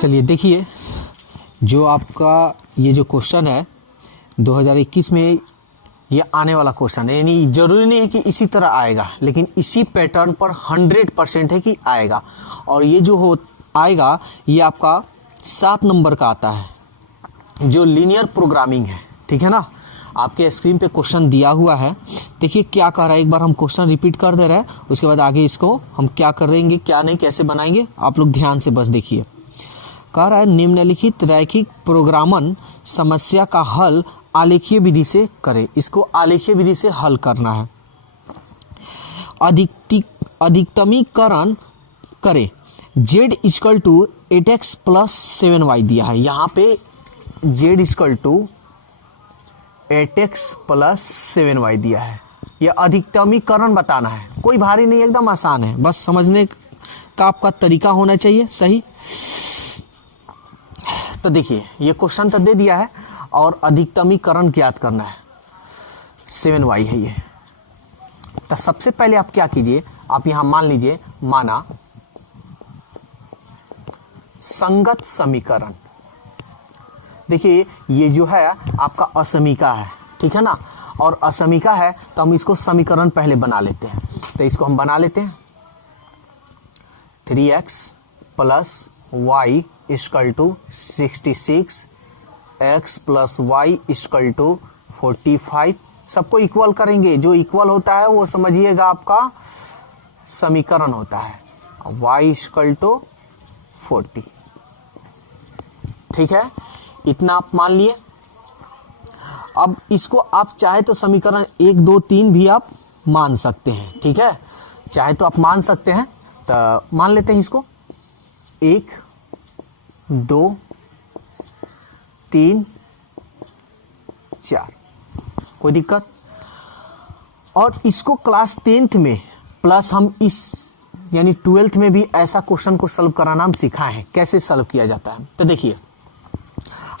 चलिए देखिए, जो आपका ये जो क्वेश्चन है 2021 में ये आने वाला क्वेश्चन है, यानी जरूरी नहीं है कि इसी तरह आएगा, लेकिन इसी पैटर्न पर 100% है कि आएगा। और ये जो हो आएगा ये आपका 7 नंबर का आता है, जो लीनियर प्रोग्रामिंग है। ठीक है ना, आपके स्क्रीन पे क्वेश्चन दिया हुआ है। देखिए क्या कह रहा है, एक बार हम क्वेश्चन रिपीट कर दे रहे हैं, उसके बाद आगे इसको हम क्या कर देंगे, क्या नहीं, कैसे बनाएंगे, आप लोग ध्यान से बस देखिए। कह रहा है निम्नलिखित रैखिक प्रोग्रामन समस्या का हल आलेखीय विधि से करें। इसको आलेखीय विधि से हल करना है। अधिकतमीकरण करें। z equal to 8x plus 7y दिया है, यहाँ पे z equal to 8x plus 7y दिया है। यह अधिकतमीकरण बताना है, कोई भारी नहीं, एकदम आसान है, बस समझने का आपका तरीका होना चाहिए सही। तो देखिए ये क्वेश्चन तो दे दिया है और अधिकतमीकरण ज्ञात करना है, 7y है ये। तो सबसे पहले आप क्या कीजिए, आप यहां मान लीजिए, माना संगत समीकरण। देखिए ये जो है आपका असमीका है, ठीक है ना, और असमीका है तो हम इसको समीकरण पहले बना लेते हैं। तो इसको हम बना लेते हैं 3x plus y equal to 66, x plus y equal to 45। सबको इक्वल करेंगे, जो इक्वल होता है वो समझिएगा आपका समीकरण होता है, y इक्वल टू 40। ठीक है, इतना आप मान लिए। अब इसको आप चाहे तो समीकरण 1 2 3 भी आप मान सकते हैं, ठीक है, चाहे तो आप मान सकते हैं। तो मान लेते हैं इसको 1 2 3 4, कोई दिक्कत। और इसको क्लास 10th में प्लस हम इस यानी 12th में भी ऐसा क्वेश्चन को सॉल्व कराना हम सिखाए हैं, कैसे सॉल्व किया जाता है। तो देखिए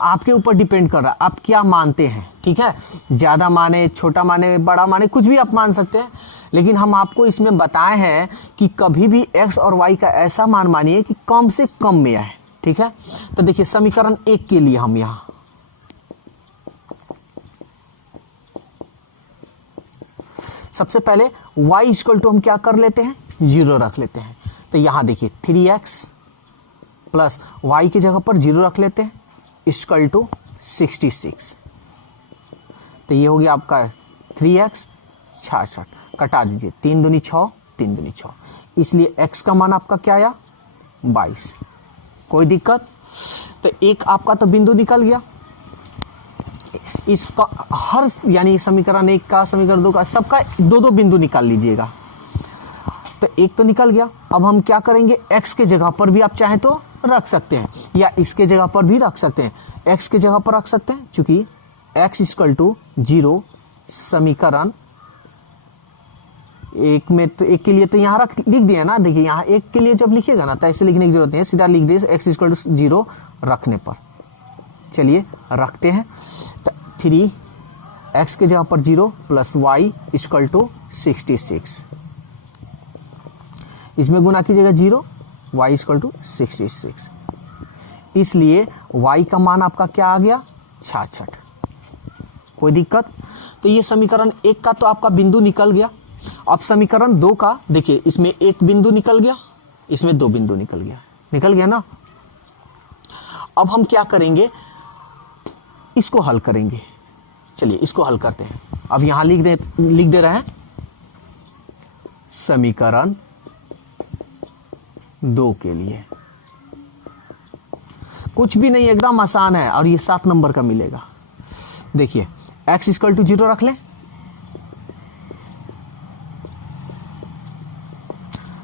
आपके ऊपर डिपेंड कर रहा है आप क्या मानते हैं, ठीक है, ज्यादा माने, छोटा माने, बड़ा माने, कुछ भी आप मान सकते हैं। लेकिन हम आपको इसमें बताए हैं कि कभी भी x और y का ऐसा मान मानिए कि कम से कम में आए, ठीक है। तो देखिए समीकरण 1 के लिए हम यहां सबसे पहले y इक्वल टू हम क्या कर लेते हैं, 0 रख लेते हैं। तो यहां देखिए 3x प्लस y की जगह पर 0 रख लेते हैं इक्वल टू 66। तो ये हो गया आपका 3x 66, कटा दीजिए, 3 दूनी 6, 3 दूनी 6, इसलिए x का मान आपका क्या आया 22। कोई दिक्कत। तो एक आपका तो बिंदु निकल गया, इसका हर यानी समीकरण 1 का, समीकरण 2 का, सबका 2 बिंदु निकाल लीजिएगा। तो एक तो निकल गया। अब हम क्या करेंगे, x के जगह पर भी आप चाहे तो रख सकते हैं, या इसके जगह पर भी रख सकते हैं। x के जगह पर रख सकते हैं, चूंकि x इक्वल टू 0 समीकरण 1 में, तो 1 के लिए तो यहाँ लिख दिया ना। देखिए यहाँ 1 के लिए जब लिखिएगा ना तो ऐसे लिखने की जरूरत नहीं है, सीधा लिख दिए x इक्वल टू 0 रखने पर। चलिए रखते हैं। तो 3x के जगह पर 0 प्लस y इक्वल टू 66, इसमें गुना कीजिएगा 0, y इक्वल टू 66, इसलिए y का मान आपका क्या आ गया 66। कोई दिक्कत। तो ये समीकरण 1 का तो आपका बिंदु निकल गया। अब समीकरण 2 का देखिए, इसमें 1 बिंदु निकल गया, इसमें 2 बिंदु निकल गया ना। अब हम क्या करेंगे, इसको हल करेंगे। चलिए इसको हल करते हैं। अब यहां लिख दे रहे हैं समीकरण 2 के लिए कुछ भी नहीं, एकदम आसान है, और ये 7 नंबर का मिलेगा। देखिए x इक्वल टू 0 रख लें,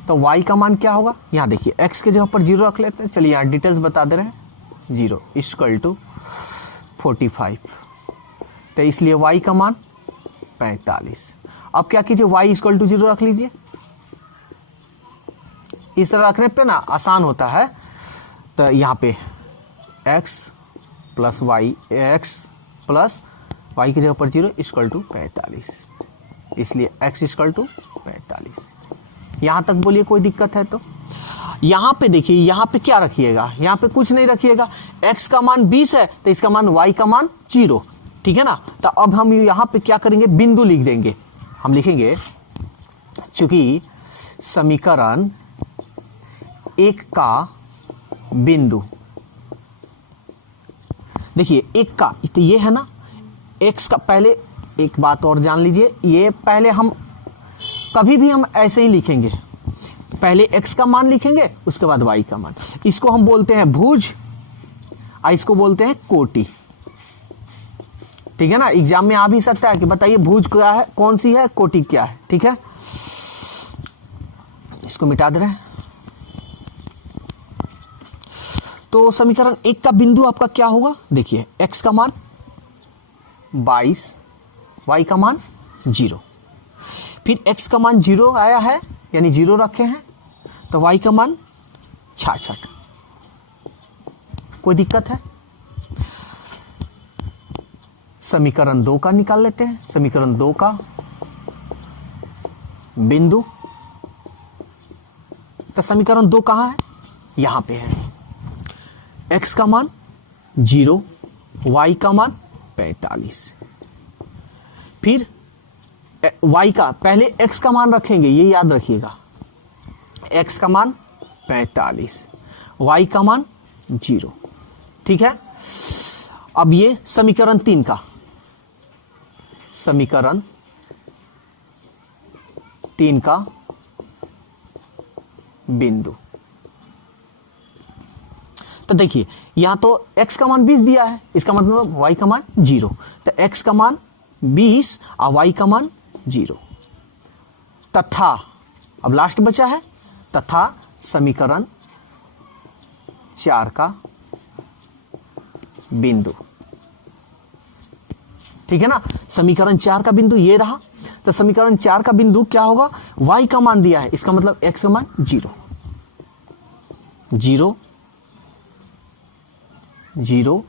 तो y का मान क्या होगा, यहां देखिए x के जगह पर 0 रख लेते हैं। चलिए यहां डिटेल्स बता दे रहे हैं, 0 इक्वल टू 45, तो इसलिए y का मान 45। अब क्या कीजिए, y इक्वल टू 0 रख लीजिए। इस तरह रखने पे ना आसान होता है। तो यहाँ पे x plus Y, x plus Y की जगह पर 0 इक्वल टू 45, इसलिए x इक्वल टू 45। यहाँ तक बोलिए कोई दिक्कत है तो। यहां पे देखिए, यहां पे क्या रखिएगा, यहां पे कुछ नहीं रखिएगा। x का मान 20 है तो इसका मान y का मान 0, ठीक है ना। तो अब हम यहां पे क्या करेंगे, बिंदु लिख देंगे। हम लिखेंगे चूंकि समीकरण 1 का बिंदु, देखिए 1 का तो ये है ना, x का, पहले एक बात और जान लीजिए, ये पहले हम कभी भी हम ऐसे ही लिखेंगे, पहले x का मान लिखेंगे उसके बाद y का मान। इसको हम बोलते हैं भुज और इसको बोलते हैं कोटि, ठीक है ना। एग्जाम में आ भी सकता है कि बताइए भुज क्या है, कौन सी है, कोटि क्या है, ठीक है। इसको मिटा दे रहे हैं। तो समीकरण 1 का बिंदु आपका क्या होगा, देखिए x का मान 22, y का मान 0, फिर x का मान 0 आया है यानी 0 रखे हैं, तो y का मान 66। कोई दिक्कत है? समीकरण 2 का निकाल लेते हैं। समीकरण 2 का बिंदु, तो समीकरण 2 कहां है, यहां पे है। x का मान 0, y का मान 45, फिर y का, पहले x का मान रखेंगे, ये याद रखिएगा, x का मान 45, y का मान 0, ठीक है। अब ये समीकरण 3 का, समीकरण 3 का बिंदु, तो देखिए यहां तो x का मान 20 दिया है, इसका मतलब y का मान 0, तो x का मान 20 और y का मान 0, तथा अब लास्ट बचा है, तथा समीकरण 4 का बिंदु, ठीक है ना। समीकरण 4 का बिंदु ये रहा, तो समीकरण 4 का बिंदु क्या होगा, y का मान दिया है, इसका मतलब x का मान 0, 0, 0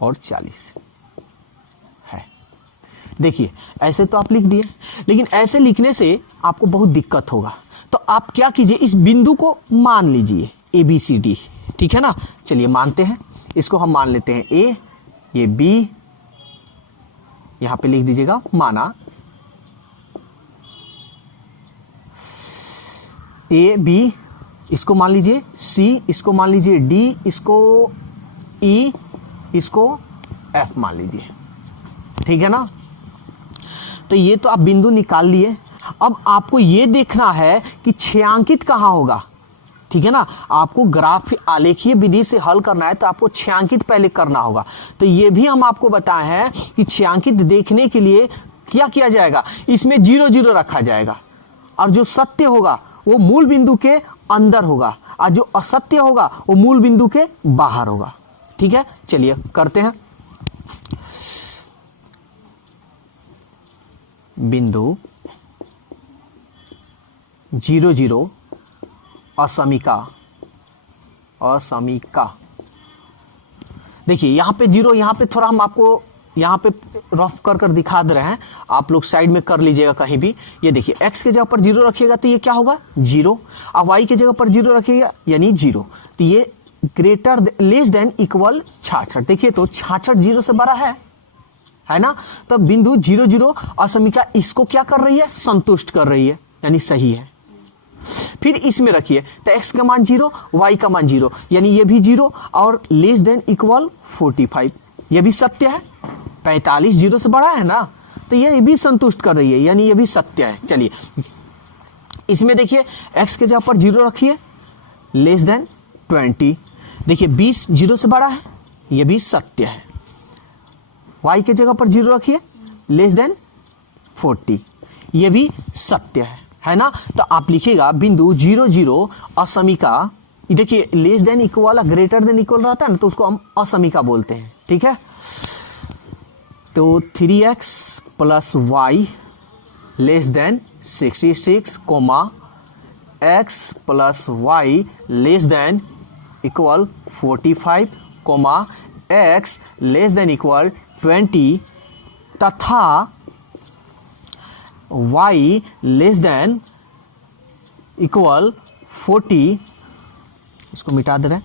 और 40 है। देखिए ऐसे तो आप लिख दिए, लेकिन ऐसे लिखने से आपको बहुत दिक्कत होगा, तो आप क्या कीजिए, इस बिंदु को मान लीजिए ABCD, ठीक है ना। चलिए मानते हैं, इसको हम मान लेते हैं A, ये B, यहां पे लिख दीजिएगा माना A B, इसको मान लीजिए C, इसको मान लीजिए D, इसको E, इसको F मान लीजिए, ठीक है ना। तो ये तो आप बिंदु निकाल लिए। अब आपको ये देखना है कि छायांकित कहां होगा, ठीक है ना। आपको ग्राफ आलेखीय विधि से हल करना है तो आपको छायांकित पहले करना होगा। तो ये भी हम आपको बताए हैं कि छायांकित देखने के लिए क्या किया जाएगा, इसमें 0 0 रखा जाएगा, और जो सत्य होगा वो मूल बिंदु के अंदर होगा, और जो असत्य होगा वो मूल बिंदु के बाहर होगा, ठीक है। चलिए करते हैं। बिंदु 0 0 असमीका, असमीका, देखिए यहां पे 0, यहां पे थोड़ा हम आपको यहां पे रफ कर दिखा दे रहे हैं, आप लोग साइड में कर लीजिएगा कहीं भी। ये देखिए x के जगह पर 0 रखिएगा तो ये क्या होगा 0, और y के जगह पर 0 रखिएगा यानी 0, तो ये ग्रेटर लेस देन इक्वल 66। देखिए तो 66 0 से बड़ा है ना। तो बिंदु 0 0 असमीका इसको क्या कर रही है, संतुष्ट कर रही है, यानी सही है। फिर इसमें रखिए तो x का मान 0, y का मान 0, यानी ये भी 0 और लेस देन इक्वल 45, ये भी सत्य है। 45 0 से बड़ा है ना, तो ये भी संतुष्ट कर रही है, यानी ये भी सत्य है। चलिए इसमें देखिए x के जगह पर 0 रखिए, लेस देन 20, देखिए 20 0 से बड़ा है, ये भी सत्य है। y के जगह पर 0 रखिए, लेस देन 40, ये भी सत्य है ना। तो आप लिखिएगा बिंदु 0 0 असमीका, देखिए less than equal greater than equal रहता है ना, तो उसको हम असमीका बोलते हैं, ठीक है। तो 3x plus y less than 66 comma x plus y less than equal 45 comma x less than equal 20 तथा y लेस देन इक्वल 40 इसको मिटा दे रहे हैं।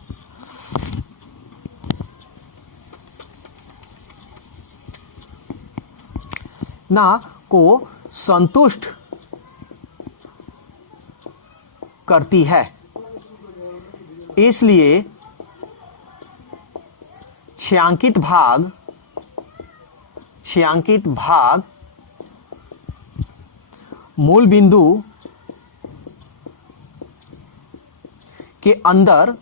ना को संतुष्ट करती है, इसलिए छायांकित भाग मूल बिंदु के अंदर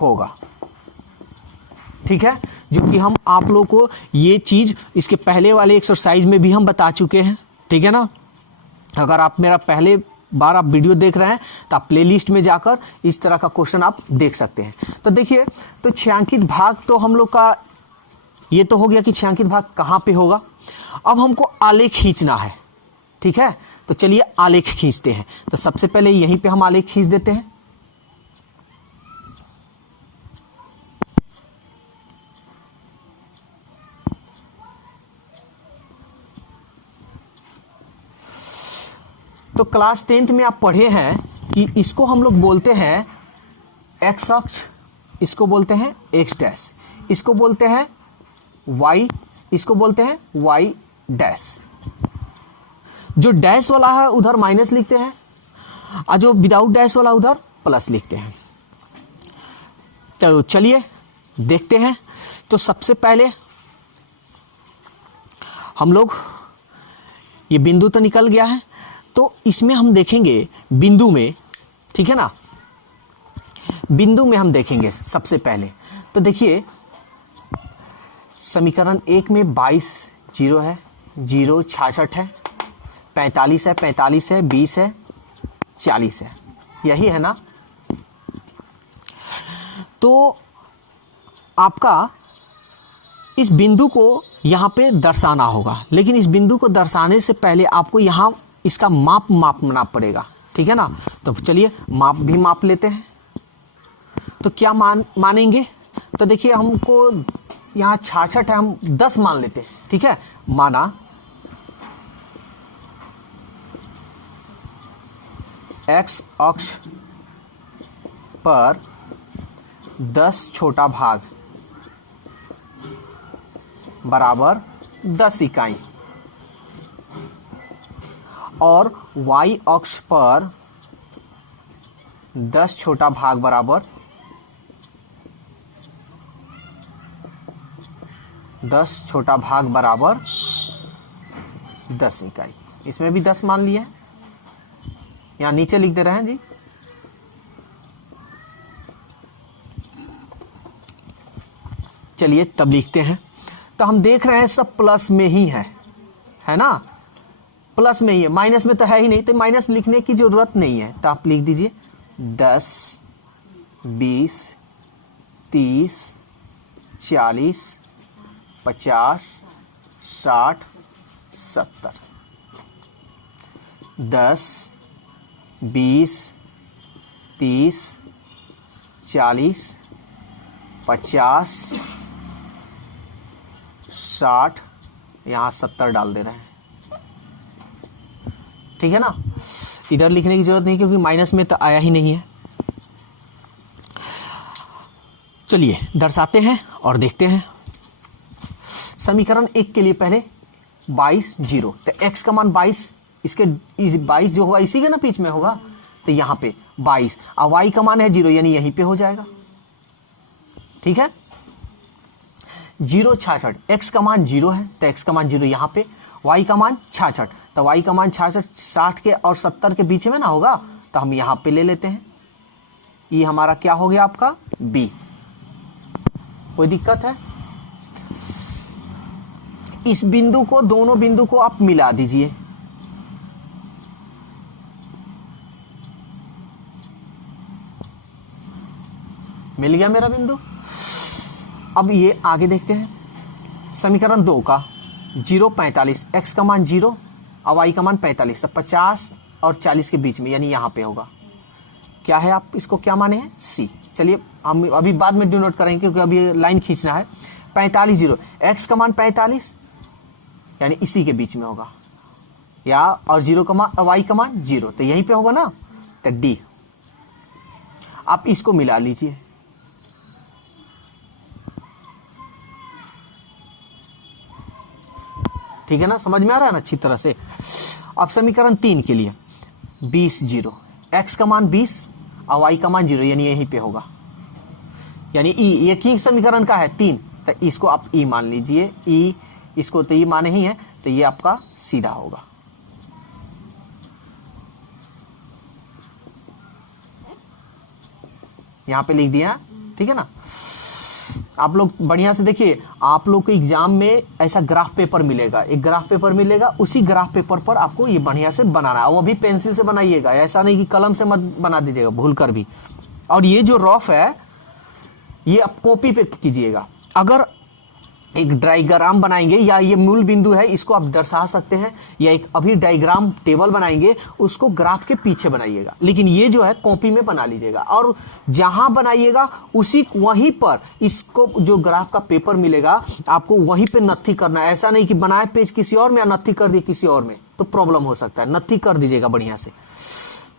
होगा। ठीक है, जो कि हम आप लोगों को ये चीज इसके पहले वाले एक्सरसाइज में भी हम बता चुके हैं। ठीक है ना, अगर आप मेरा पहले बार आप वीडियो देख रहे हैं तो आप प्लेलिस्ट में जाकर इस तरह का क्वेश्चन आप देख सकते हैं। तो देखिए, तो छायांकित भाग तो हम लोग का ये तो हो गया कि छायांकित भाग कहां पे होगा। अब हमको आलेख खींचना है। ठीक है, तो चलिए आलेख खींचते हैं। तो सबसे पहले यहीं पे हम आलेख खींच देते हैं। तो क्लास 10th में आप पढ़े हैं कि इसको हम लोग बोलते हैं एक्स अक्ष, इसको बोलते हैं एक्स डैश, इसको बोलते हैं वाई, इसको बोलते हैं वाई डैश। जो डैश वाला है उधर माइनस लिखते हैं और जो विदाउट डैश वाला उधर प्लस लिखते हैं। तो चलिए देखते हैं। तो सबसे पहले हम लोग, ये बिंदु तो निकल गया है, तो इसमें हम देखेंगे बिंदु में। ठीक है ना, बिंदु में हम देखेंगे सबसे पहले। तो देखिए, समीकरण 1 में 22 जीरो है, 0 66 है, 45 है, 45 है, 20 है, 40 है, यही है ना। तो आपका इस बिंदु को यहां पे दर्शाना होगा, लेकिन इस बिंदु को दर्शाने से पहले आपको यहां इसका मापना पड़ेगा। ठीक है ना, तो चलिए माप भी माप लेते हैं। तो क्या मानेंगे, तो देखिए हमको यहाँ 66 है, हम 10 मान लेते हैं। ठीक है, माना एक्स अक्ष पर 10 छोटा भाग बराबर 10 इकाई और y अक्ष पर 10 छोटा भाग बराबर 10 छोटा भाग बराबर 10 इकाई। इसमें भी 10 मान लिया है, यहां नीचे लिख दे रहे हैं जी। चलिए तब लिखते हैं। तो हम देख रहे हैं सब प्लस में ही है ना, प्लस में ही है, माइनस में तो है ही नहीं, तो माइनस लिखने की जरूरत नहीं है। तो आप लिख दीजिए 10 20 30 40 50 60 70। 10 20 30 40 50 60, यहां 70 डाल दे रहे हैं। ठीक है ना, इधर लिखने की जरूरत नहीं क्योंकि माइनस में तो आया ही नहीं है। चलिए दर्शाते हैं और देखते हैं। समीकरण 1 के लिए पहले 22 जीरो, तो x का मान 22, इसके 22 जो होगा इसी के ना बीच में होगा, तो यहां पे 22 और y का मान है 0, यानी यहीं पे हो जाएगा। ठीक है, 0 66, x का मान 0 है तो x का मान 0 यहां पे, y का मान 66, तो y का मान 66 60 के और 70 के बीच में ना होगा, तो हम यहां पे ले लेते हैं। ये हमारा क्या हो गया आपका b। कोई दिक्कत है? इस बिंदु को, दोनों बिंदु को आप मिला दीजिए। मिल गया मेरा बिंदु। अब ये आगे देखते हैं। समीकरण 2 का 0 45, x का मान 0 और y का मान 45, सब 50 और 40 के बीच में, यानी यहां पे होगा। क्या है, आप इसको क्या माने हैं, c। चलिए हम अभी बाद में डिनोट करेंगे क्योंकि अभी लाइन खींचना है। 45 0, x का मान 45 यानी इसी के बीच में होगा, या और 0 का मान y का मान 0, तो यहीं पे होगा ना, तो D। आप इसको मिला लीजिए, ठीक है ना, समझ में आ रहा है ना अच्छी तरह से। अब समीकरण 3 के लिए 20 0, x का मान 20 और y का मान 0, यानी यहीं पे होगा, यानी e ये की समीकरण का है 3, तो इसको आप e मान लीजिए, e इसको तो e माने ही है, तो ये आपका सीधा होगा। यहां पे लिख दिया, ठीक है ना। आप लोग बढ़िया से देखिए, आप लोग को एग्जाम में ऐसा ग्राफ पेपर मिलेगा, एक ग्राफ पेपर मिलेगा, उसी ग्राफ पेपर पर आपको ये बढ़िया से बनाना है। वो भी पेंसिल से बनाइएगा, ऐसा नहीं कि कलम से मत बना दीजिएगा भूल कर भी। और ये जो रफ है ये आप कॉपी पे कीजिएगा। अगर एक डायग्राम बनाएंगे, या ये मूल बिंदु है इसको आप दर्शा सकते हैं, या एक अभी डायग्राम टेबल बनाएंगे उसको ग्राफ के पीछे बनाइएगा, लेकिन ये जो है कॉपी में बना लीजिएगा। और जहां बनाइएगा उसी वहीं पर इसको जो ग्राफ का पेपर मिलेगा आपको वहीं पे नत्थी करना है। ऐसा नहीं कि बनाए पेज किसी और में या नत्थी कर दिए किसी और में, तो प्रॉब्लम हो सकता है। नत्थी कर दीजिएगा बढ़िया से,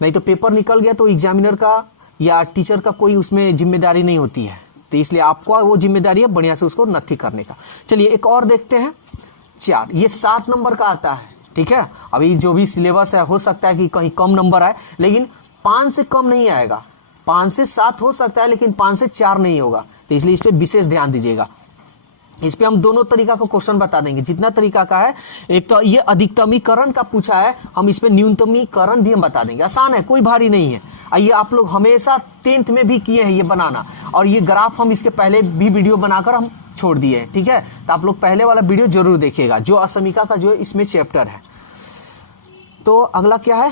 नहीं तो पेपर निकल गया तो एग्जामिनर का या टीचर का कोई उसमें जिम्मेदारी नहीं होती है, तो इसलिए आपको वो जिम्मेदारी है बढ़िया से उसको नत्थी करने का। चलिए एक और देखते हैं 4, ये 7 नंबर का आता है, ठीक है। अभी जो भी सिलेबस है हो सकता है कि कहीं कम नंबर आए, लेकिन 5 से कम नहीं आएगा। 5 से 7 हो सकता है, लेकिन 5 से 4 नहीं होगा, तो इसलिए इस पे विशेष ध्यान दीजिएगा। इस पे हम दोनों तरीका का क्वेश्चन बता देंगे, जितना तरीका का है। एक तो ये अधिकतमीकरण का पूछा है, हम इस पे न्यूनतमीकरण भी हम बता देंगे। आसान है, कोई भारी नहीं है। ये आप लोग हमेशा 10th में भी किए हैं ये बनाना, और ये ग्राफ हम इसके पहले भी वीडियो बनाकर हम छोड़ दिए हैं, ठीक है। तो आप लोग पहले वाला वीडियो जरूर देखिएगा, जो असमीका का जो इसमें चैप्टर है। तो अगला क्या है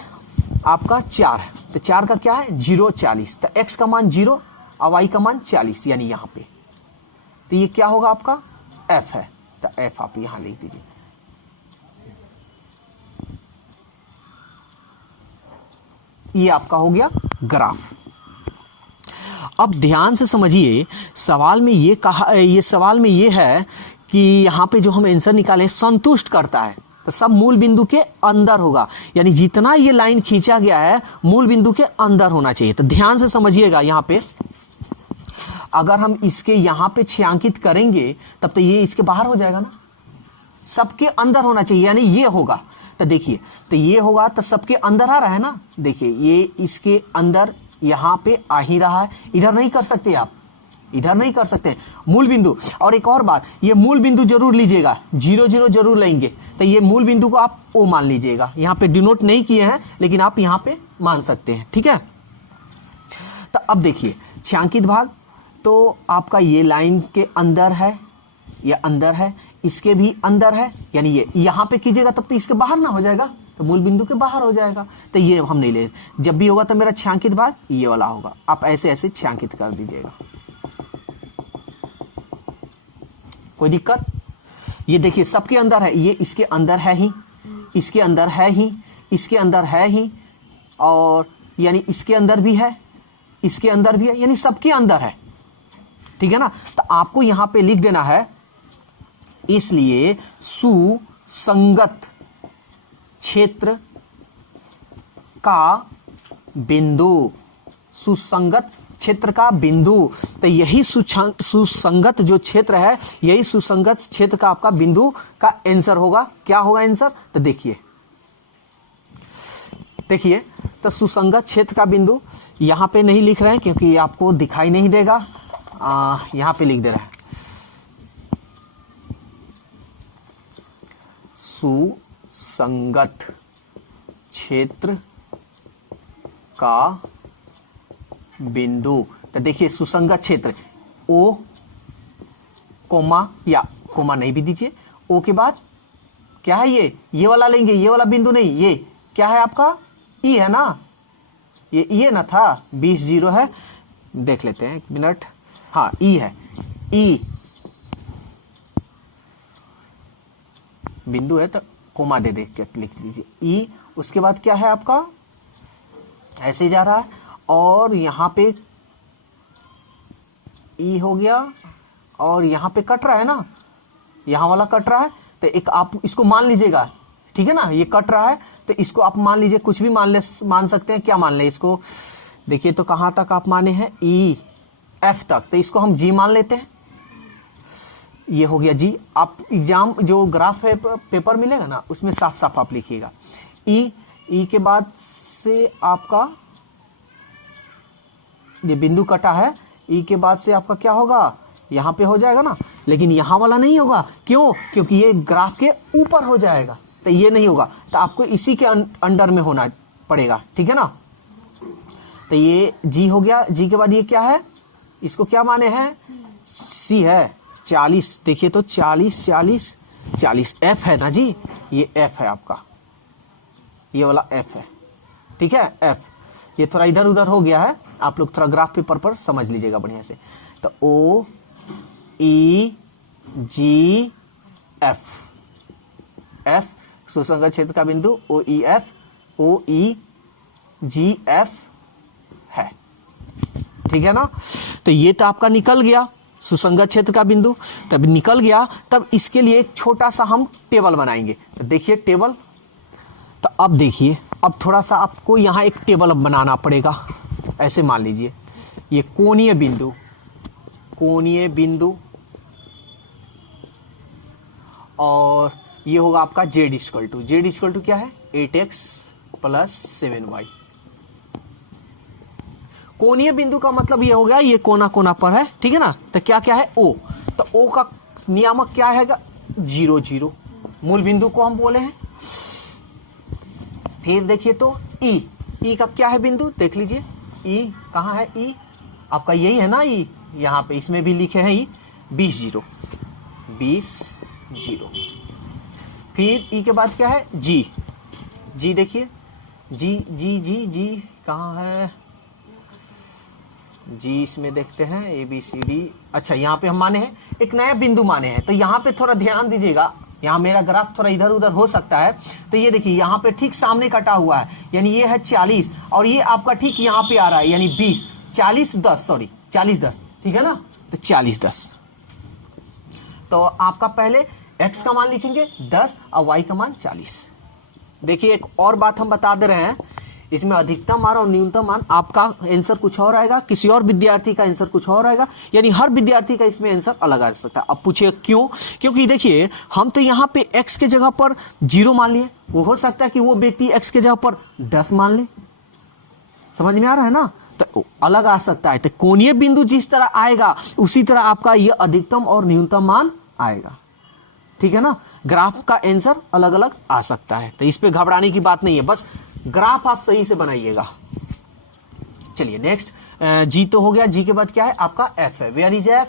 आपका 4 है, तो 4 का क्या है 0 40, तो x का मान 0 और y का मान 40, यानी यहां पे, तो ये क्या होगा आपका f है, तो f आप यहां लिख दीजिए। ये आपका हो गया ग्राफ। अब ध्यान से समझिए, सवाल में ये कहा, ये सवाल में ये है कि यहां पे जो हम आंसर निकाले संतुष्ट करता है, तो सब मूल बिंदु के अंदर होगा, यानी जितना ये लाइन खींचा गया है मूल बिंदु के अंदर होना चाहिए। तो ध्यान से समझिएगा, यहां पे अगर हम इसके यहां पे छायांकित करेंगे तब तो ये इसके बाहर हो जाएगा ना, सबके अंदर होना चाहिए, यानी ये होगा। तो देखिए, तो ये होगा तो सबके अंदर आ रहा है ना, देखिए ये इसके अंदर यहां पे आ ही रहा है। इधर नहीं कर सकते आप, इधर नहीं कर सकते मूल बिंदु। और एक और बात, ये मूल बिंदु जरूर लीजिएगा, 0 0 जरूर लेंगे, तो ये मूल बिंदु को आप ओ मान लीजिएगा। यहां पे डिनोट नहीं किए हैं, लेकिन आप यहां पे मान सकते हैं, ठीक है। तो अब देखिए छायांकित भाग, तो आपका ये लाइन के अंदर है, ये अंदर है, इसके भी अंदर है, यानी ये यहां पे कीजिएगा तब तो इसके बाहर ना हो जाएगा, तो मूल बिंदु के बाहर हो जाएगा। तो ये हम नहीं ले, जब भी होगा तो मेरा छायांकित भाग ये वाला होगा। आप ऐसे ऐसे छायांकित कर दीजिएगा, कोई दिक्कत। ये देखिए सबके अंदर है, ये इसके अंदर है ही, इसके अंदर है ही, इसके अंदर है ही, और यानी इसके अंदर भी है, इसके अंदर भी है, यानी सबके अंदर है, ठीक है ना। तो आपको यहां पे लिख देना है, इसलिए सुसंगत क्षेत्र का बिंदु, सुसंगत क्षेत्र का बिंदु, तो यही सुसंगत जो क्षेत्र है, यही सुसंगत क्षेत्र का आपका बिंदु का आंसर होगा। क्या होगा आंसर, तो देखिए देखिए, तो सुसंगत क्षेत्र का बिंदु यहां पे नहीं लिख रहे हैं क्योंकि आपको दिखाई नहीं देगा, यहां पे लिख दे रहा है सुसंगत क्षेत्र का बिंदु। तो देखिए सुसंगत क्षेत्र, ओ कोमा, या कोमा नहीं भी दीजिए, ओ के बाद क्या है, ये वाला लेंगे, ये वाला बिंदु नहीं, ये क्या है आपका ई है ना, ये ना था 20 0 है, देख लेते हैं 1 मिनट, हाँ ई है, ई बिंदु है तो कोमा दे देख के लिख लीजिए ई। उसके बाद क्या है आपका, ऐसे जा रहा है, और यहां पे ई हो गया, और यहां पे कट रहा है ना, यहां वाला कट रहा है, तो एक आप इसको मान लीजिएगा, ठीक है ना, ये कट रहा है तो इसको आप मान लीजिए कुछ भी मान सकते हैं। क्या मान ले इसको, देखिए तो कहां तक आप माने हैं, ई एफ तक, तो इसको हम जी मान लेते हैं। ये हो गया जी। आप एग्जाम जो ग्राफ है पेपर मिलेगा ना उसमें साफ साफ आप लिखिएगा ई के बाद से आपका ये बिंदु कटा है, ई के बाद से आपका क्या होगा, यहां पे हो जाएगा ना, लेकिन यहां वाला नहीं होगा। क्यों, क्योंकि ये ग्राफ के ऊपर हो जाएगा, तो ये नहीं होगा, तो आपको इसी के अंडर में होना पड़ेगा, ठीक है ना। तो ये जी हो गया। जी के बाद ये क्या है, इसको क्या माने हैं, सी है 40। देखिए तो 40 40 40 एफ है ना जी, ये एफ है आपका, ये वाला एफ है, ठीक है एफ। ये थोड़ा इधर उधर हो गया है, आप लोग थोड़ा ग्राफ पेपर पर समझ लीजिएगा बढ़िया से। तो ओ ई जी एफ, एफ सुसंगत क्षेत्र का बिंदु ओ ई एफ, ओ ई जी एफ है, ठीक है ना। तो ये तो आपका निकल गया सुसंगत क्षेत्र का बिंदु, तब निकल गया। तब इसके लिए एक छोटा सा हम टेबल बनाएंगे। तो देखिए टेबल, तो अब देखिए अब थोड़ा सा आपको यहाँ एक टेबल अब बनाना पड़ेगा। ऐसे मान लीजिए ये कोणीय बिंदु, कोणीय बिंदु, और ये होगा आपका जेड इक्वल टू क्या है 8x प्लस 7y। कोणीय बिंदु का मतलब ये हो गया ये कोना कोना पर है, ठीक है ना। तो क्या क्या है ओ, तो ओ का नियामक क्या है 0 0, मूल बिंदु को हम बोले हैं। फिर देखिए तो ई का क्या है बिंदु, देख लीजिए ई कहाँ है, ई आपका यही है ना, ई यहाँ पे इसमें भी लिखे हैं ई 20 0 20 0। फिर ई के बाद क्या है जी, जी देखिए जी जी जी जी कहाँ है जी, इसमें देखते हैं ए बी सी डी। अच्छा यहाँ पे हम माने हैं एक नया बिंदु माने हैं, तो यहाँ पे थोड़ा ध्यान दीजिएगा, यहाँ मेरा ग्राफ थोड़ा इधर उधर हो सकता है। तो ये देखिए यहाँ पे ठीक सामने कटा हुआ है, यानी ये है 40 और ये आपका ठीक यहाँ पे आ रहा है, यानी 20 40 10 सॉरी 40 10, ठीक है ना। तो 40 10, तो आपका पहले x का मान लिखेंगे 10 और y का मान 40। देखिए एक और बात हम बता दे रहे हैं, इसमें अधिकतम मान और न्यूनतम मान आपका आंसर कुछ और आएगा, किसी और विद्यार्थी का आंसर कुछ और आएगा, यानी हर विद्यार्थी का इसमें आंसर अलग आ सकता है। अब पूछिए क्यों, क्योंकि देखिए हम तो यहाँ पे x के जगह पर 0 मान लिए, वो हो सकता है कि वो व्यक्ति x के जगह पर 10 मान ले, समझ में आ रहा है ना, तो अलग आ सकता है। तो कोणीय बिंदु जिस तरह आएगा उसी तरह आपका यह अधिकतम और न्यूनतम मान आएगा, ठीक है ना। ग्राफ का आंसर अलग अलग आ सकता है, तो इस पे घबराने की बात नहीं है, बस ग्राफ आप सही से बनाइएगा। चलिए नेक्स्ट, जी तो हो गया। जी के बाद क्या है आपका एफ है, वेयर इज एफ,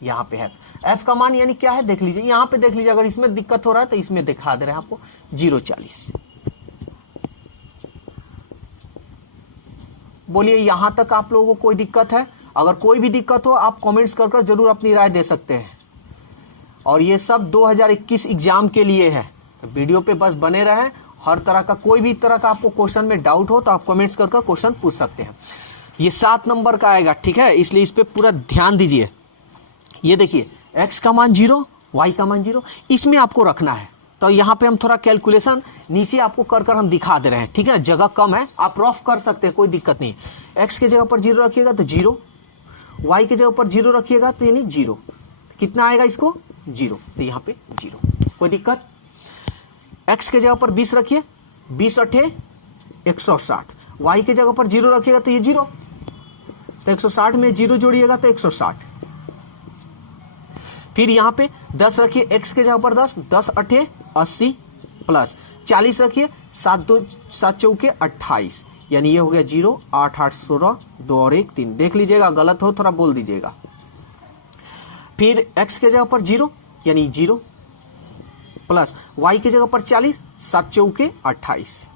यहाँ पे है एफ का मान यानी क्या है देख लीजिए, यहाँ पे देख लीजिए, अगर इसमें दिक्कत हो रहा है तो इसमें दिखा दे रहे हैं आपको 0 40। बोलिए यहां तक आप लोगों को कोई दिक्कत है, अगर कोई भी दिक्कत हो आप कमेंट्स कर जरूर अपनी राय दे सकते हैं। और ये सब 2021 एग्जाम के लिए है, तो वीडियो पे बस बने रहें। हर तरह का कोई भी तरह का आपको क्वेश्चन में डाउट हो तो आप कमेंट्स कर क्वेश्चन पूछ सकते हैं। ये 7 नंबर का आएगा, ठीक है, इसलिए इस पे पूरा ध्यान दीजिए। ये देखिए x का मान 0, y का मान 0, इसमें आपको रखना है। तो यहाँ पे हम थोड़ा कैलकुलेशन नीचे आपको कर हम दिखा दे रहे हैं, ठीक है, जगह कम है, आप रफ कर सकते हैं, कोई दिक्कत नहीं। x के जगह पर 0 रखिएगा तो 0, y के जगह पर 0 रखिएगा तो यानी 0, कितना आएगा इसको 0, तो यहाँ पे 0, कोई दिक्कत। x के जगह पर 20 रखिए, 20 8 160, y के जगह पर 0 रखिएगा तो ये 0, तो 160 में 0 जोड़िएगा तो 160। फिर यहाँ पे 10 रखिए, x के जगह पर 10, 10 8 80 प्लस 40 रखिए, 7 चौके 28, यानी ये हो गया 0, 8 8 16, 2 और 1 3। देख लीजिएगा, गलत हो थोड़ा बोल दीजिएगा। फिर x के जगह पर 0 यानी 0 प्लस y की जगह पर 40, 7 चौके 28,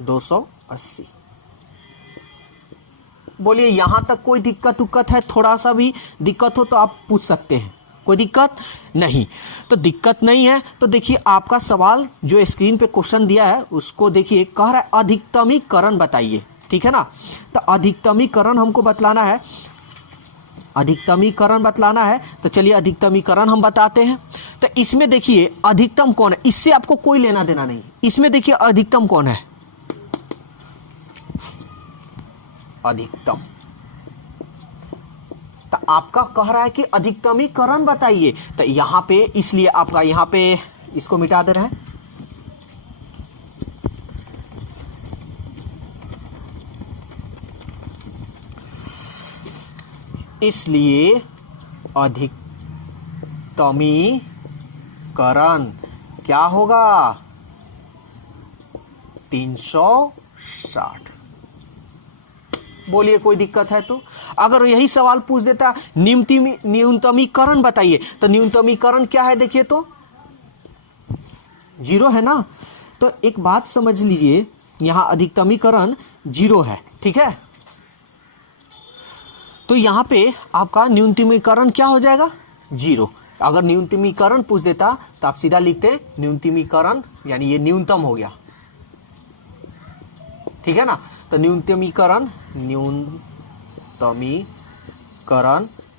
280। बोलिए यहां तक कोई दिक्कत है, थोड़ा सा भी दिक्कत हो तो आप पूछ सकते हैं, कोई दिक्कत नहीं। तो दिक्कत नहीं है तो देखिए आपका सवाल जो स्क्रीन पे क्वेश्चन दिया है उसको देखिए, कह रहा है अधिकतमीकरण बताइए, ठीक है ना। तो अधिकतमीकरण हमको बतलाना है। अधिकतमीकरण बतलाना है तो चलिए अधिकतमीकरण हम बताते हैं। तो इसमें देखिए अधिकतम कौन है, इससे आपको कोई लेना देना नहीं। इसमें देखिए अधिकतम कौन है, अधिकतम। तो आपका कह रहा है कि अधिकतमीकरण बताइए, तो यहां पे इसलिए आपका यहां पे इसको मिटा दे रहे हैं। इसलिए अधिकतमीकरण क्या होगा, 360। बोलिए कोई दिक्कत है तो? अगर यही सवाल पूछ देता न्यूनतमीकरण बताइए, तो न्यूनतमीकरण क्या है देखिए तो 0 है ना। तो एक बात समझ लीजिए, यहां अधिकतमीकरण 0 है, ठीक है। तो यहां पे आपका न्यूनतमीकरण क्या हो जाएगा, 0। अगर न्यूनतमीकरण पूछ देता तो आप सीधा लिखते न्यूनतमीकरण, यानी ये न्यूनतम हो गया, ठीक है ना। तो न्यूनतमीकरण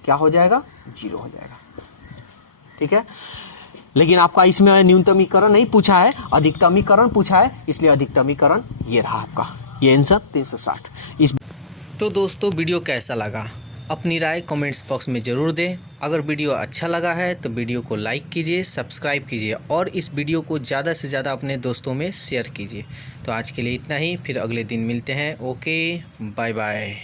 क्या हो जाएगा, 0 हो जाएगा, ठीक है। लेकिन आपका इसमें न्यूनतमीकरण नहीं पूछा है, अधिकतमीकरण पूछा है, इसलिए अधिकतमीकरण ये रहा आपका, ये आंसर 360। इस तो दोस्तों वीडियो कैसा लगा अपनी राय कमेंट्स बॉक्स में ज़रूर दें। अगर वीडियो अच्छा लगा है तो वीडियो को लाइक कीजिए, सब्सक्राइब कीजिए और इस वीडियो को ज़्यादा से ज़्यादा अपने दोस्तों में शेयर कीजिए। तो आज के लिए इतना ही, फिर अगले दिन मिलते हैं। Okay, bye bye.